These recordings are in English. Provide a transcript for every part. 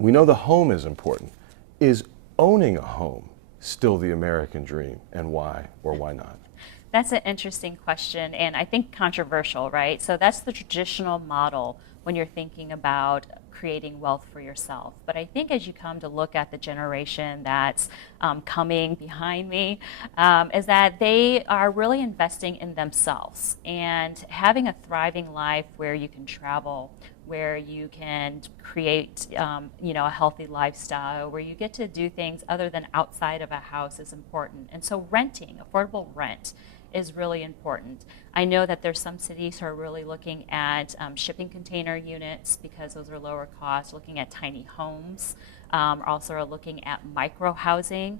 We know the home is important. Is owning a home still the American dream, and why or why not? That's an interesting question, and I think controversial, right? So that's the traditional model when you're thinking about creating wealth for yourself. But I think as you come to look at the generation that's coming behind me, is that they are really investing in themselves and having a thriving life where you can travel, where you can create a healthy lifestyle, where you get to do things other than outside of a house is important. And so renting, affordable rent, is really important. I know that there's some cities who are really looking at shipping container units because those are lower cost, looking at tiny homes, also are looking at micro housing,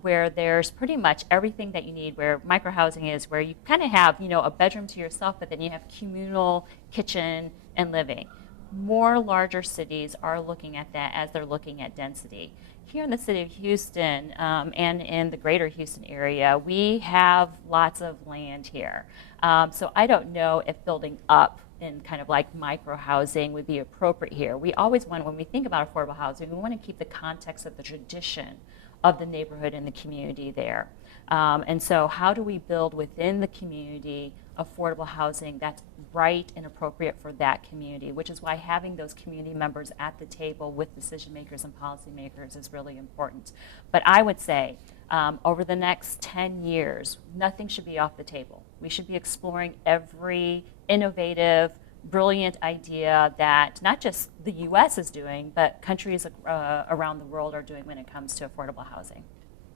where there's pretty much everything that you need, where micro housing is where you kind of have, a bedroom to yourself, but then you have communal kitchen and living. More larger cities are looking at that as they're looking at density. Here in the city of Houston and in the greater Houston area, we have lots of land here. So I don't know if building up in kind of like micro housing would be appropriate here. We always want, when we think about affordable housing, we want to keep the context of the tradition of the neighborhood and the community there. And so how do we build within the community affordable housing that's right and appropriate for that community, which is why having those community members at the table with decision makers and policymakers is really important. But I would say over the next 10 years, nothing should be off the table. We should be exploring every innovative, brilliant idea that not just the US is doing, but countries around the world are doing when it comes to affordable housing.